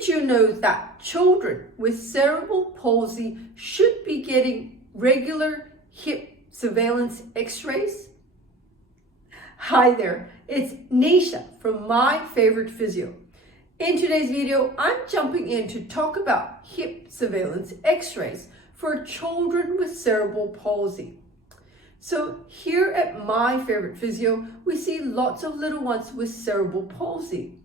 Did you know that children with cerebral palsy should be getting regular hip surveillance x-rays? Hi there, it's Neesha from My Favourite Physio. In today's video, I'm jumping in to talk about hip surveillance x-rays for children with cerebral palsy. So here at My Favourite Physio, we see lots of little ones with cerebral palsy.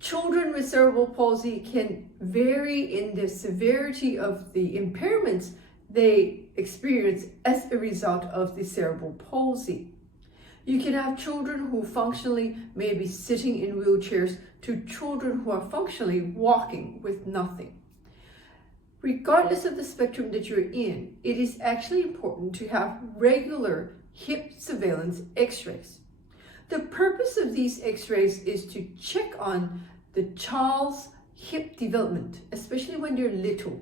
Children with cerebral palsy can vary in the severity of the impairments they experience as a result of the cerebral palsy. You can have children who functionally may be sitting in wheelchairs to children who are functionally walking with nothing. Regardless of the spectrum that you're in, it is actually important to have regular hip surveillance x-rays. The purpose of these x-rays is to check on the child's hip development, especially when they're little.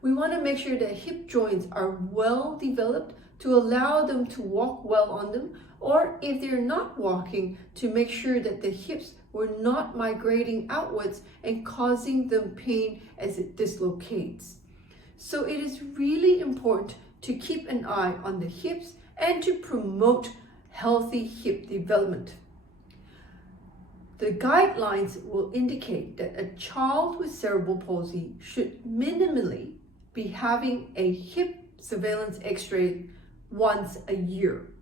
We want to make sure that hip joints are well developed to allow them to walk well on them, or if they're not walking, to make sure that the hips were not migrating outwards and causing them pain as it dislocates. So it is really important to keep an eye on the hips and to promote healthy hip development. The guidelines will indicate that a child with cerebral palsy should minimally be having a hip surveillance x-ray once a year.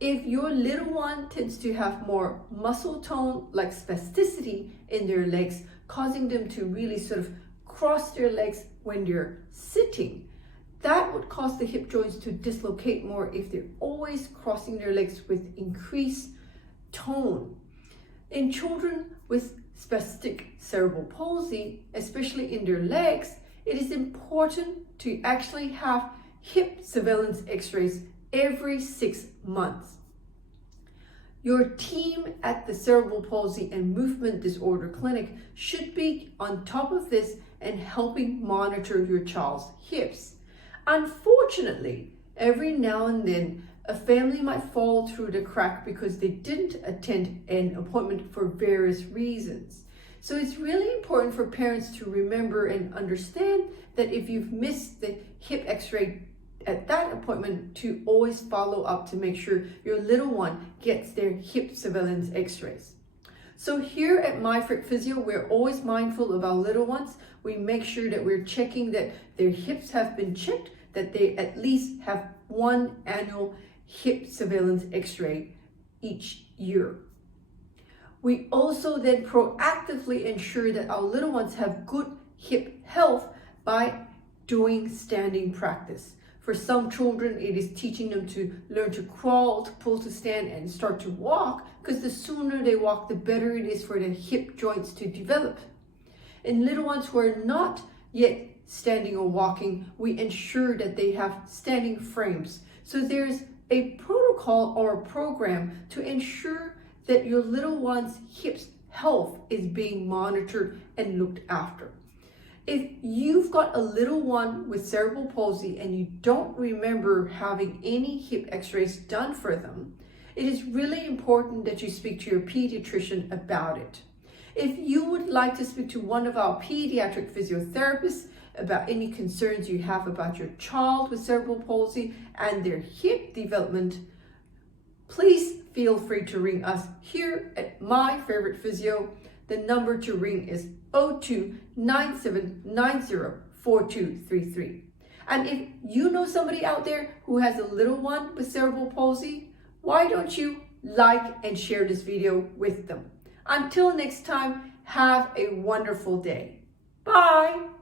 If your little one tends to have more muscle tone, like spasticity in their legs, causing them to really sort of cross their legs when they're sitting, that would cause the hip joints to dislocate more if they're always crossing their legs with increased tone. In children with spastic cerebral palsy, especially in their legs, it is important to actually have hip surveillance x-rays every 6 months. Your team at the Cerebral Palsy and Movement Disorder Clinic should be on top of this and helping monitor your child's hips. Unfortunately, every now and then, a family might fall through the crack because they didn't attend an appointment for various reasons. So it's really important for parents to remember and understand that if you've missed the hip x-ray at that appointment, to always follow up to make sure your little one gets their hip surveillance x-rays. So here at My Favourite Physio, we're always mindful of our little ones. We make sure that we're checking that their hips have been checked, that they at least have one annual hip surveillance x-ray each year. We also then proactively ensure that our little ones have good hip health by doing standing practice. For some children, it is teaching them to learn to crawl, to pull to stand, and start to walk, because the sooner they walk, the better it is for their hip joints to develop. In little ones who are not yet standing or walking, we ensure that they have standing frames. So there's a protocol or a program to ensure that your little one's hips health is being monitored and looked after. If you've got a little one with cerebral palsy and you don't remember having any hip x-rays done for them, it is really important that you speak to your pediatrician about it. If you would like to speak to one of our pediatric physiotherapists about any concerns you have about your child with cerebral palsy and their hip development, please feel free to ring us here at My Favourite Physio. The number to ring is 02-9790-4233. And if you know somebody out there who has a little one with cerebral palsy, why don't you like and share this video with them? Until next time, have a wonderful day. Bye.